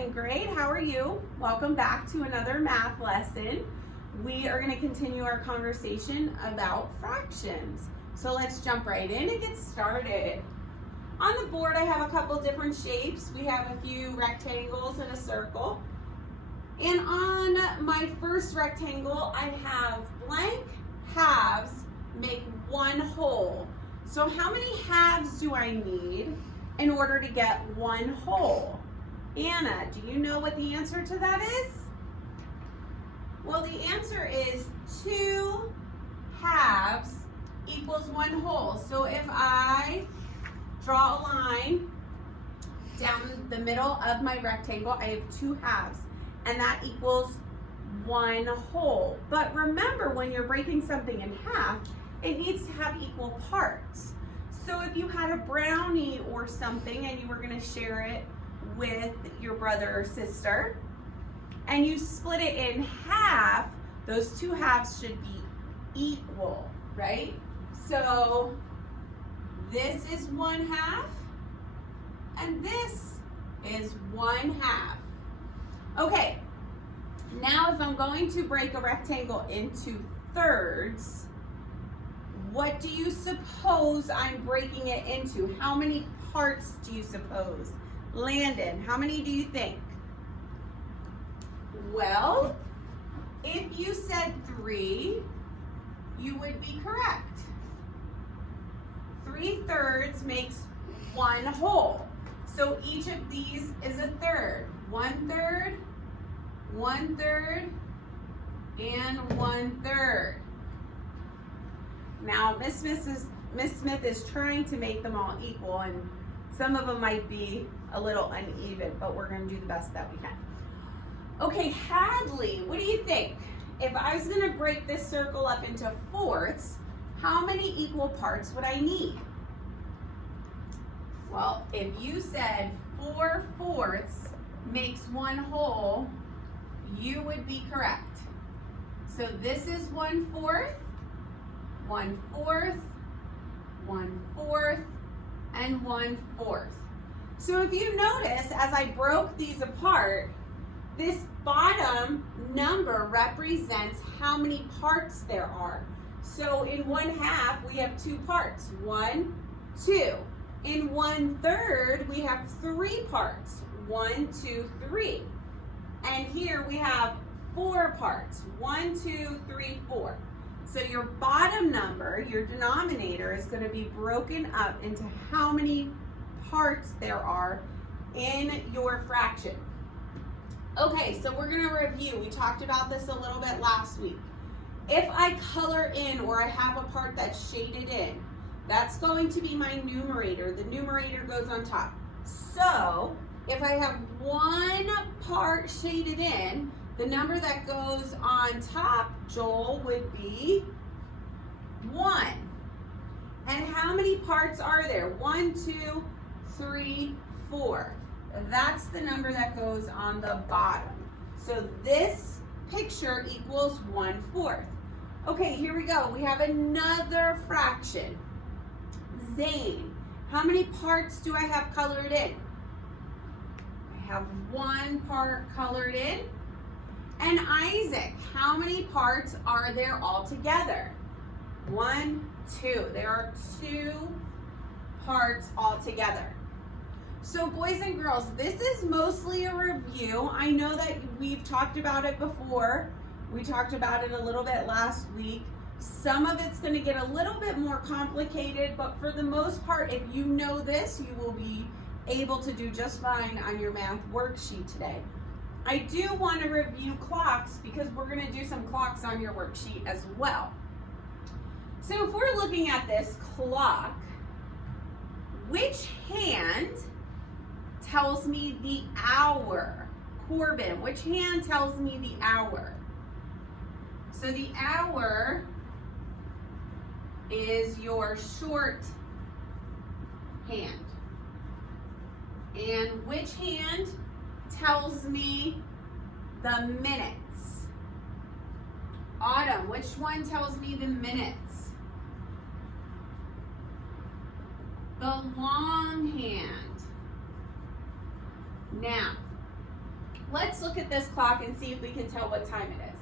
second grade. How are you? Welcome back to another math lesson. We are going to continue our conversation about fractions. So let's jump right in and get started. On the board I have a couple different shapes. We have a few rectangles and a circle. And on my first rectangle I have blank halves make one whole. So how many halves do I need in order to get one whole? Anna, do you know what the answer to that is? Well, the answer is 2 halves equals one whole. So if I draw a line down the middle of my rectangle, I have 2 halves, and that equals one whole. But remember, when you're breaking something in half, it needs to have equal parts. So if you had a brownie or something and you were going to share it with your brother or sister, and you split it in half, those 2 halves should be equal, right? So this is 1 half, and this is 1 half. Okay, now if I'm going to break a rectangle into thirds, what do you suppose I'm breaking it into? How many parts do you suppose? Landon, how many do you think? Well, if you said 3, you would be correct. 3/3 makes one whole. So each of these is a third. 1/3, 1/3, and 1/3. Now, Miss Smith is trying to make them all equal, and some of them might be a little uneven, but we're going to do the best that we can. Okay, Hadley, what do you think? If I was going to break this circle up into fourths, how many equal parts would I need? Well, if you said 4/4 makes one whole, you would be correct. So this is 1/4, 1/4, 1/4, and 1/4. So if you notice, as I broke these apart, this bottom number represents how many parts there are. So in 1 half, we have 2 parts, 1, 2. In 1/3, we have 3 parts, 1, 2, 3. And here we have 4 parts, 1, 2, 3, 4. So your bottom number, your denominator, is going to be broken up into how many parts there are in your fraction. Okay, so we're going to review. We talked about this a little bit last week. If I color in, or I have a part that's shaded in, that's going to be my numerator. The numerator goes on top. So if I have one part shaded in, the number that goes on top, Joel, would be 1. And how many parts are there? 1, 2, 3, 4. That's the number that goes on the bottom. So this picture equals 1/4. Okay, here we go. We have another fraction. Zane, how many parts do I have colored in? I have 1 part colored in. And Isaac, how many parts are there altogether? 1, 2. There are 2 parts altogether. So boys and girls, this is mostly a review. I know that we've talked about it before. We talked about it a little bit last week. Some of it's going to get a little bit more complicated, but for the most part, if you know this, you will be able to do just fine on your math worksheet today. I do want to review clocks because we're going to do some clocks on your worksheet as well. So if we're looking at this clock, which hand tells me the hour? Corbin, which hand tells me the hour? So the hour is your short hand. And which hand tells me the minutes? Autumn, which one tells me the minutes? The long hand. Now, let's look at this clock and see if we can tell what time it is.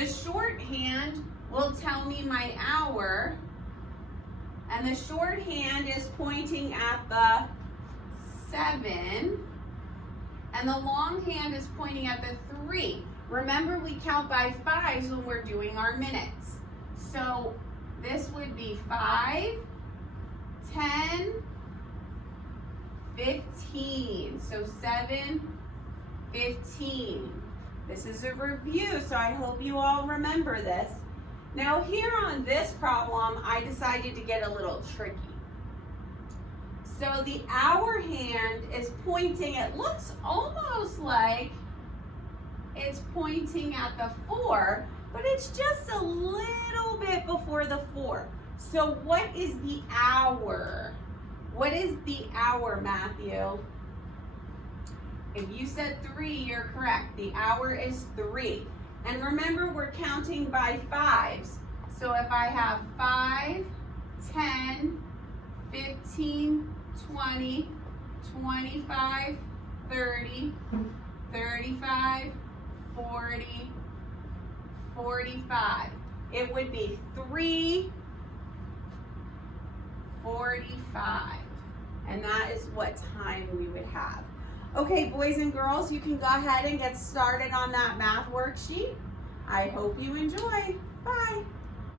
The shorthand will tell me my hour, and the shorthand is pointing at the 7, and the longhand is pointing at the 3. Remember, we count by 5s when we're doing our minutes. So this would be 5, 10, 15. So 7, 15. This is a review, so I hope you all remember this. Now here on this problem, I decided to get a little tricky. So the hour hand is pointing, it looks almost like it's pointing at the 4, but it's just a little bit before the 4. So what is the hour? What is the hour, Matthew? If you said 3, you're correct. The hour is 3. And remember, we're counting by 5s. So if I have 5, 10, 15, 20, 25, 30, 35, 40, 45. It would be 3:45. And that is what time we would have. Okay, boys and girls, you can go ahead and get started on that math worksheet. I hope you enjoy. Bye.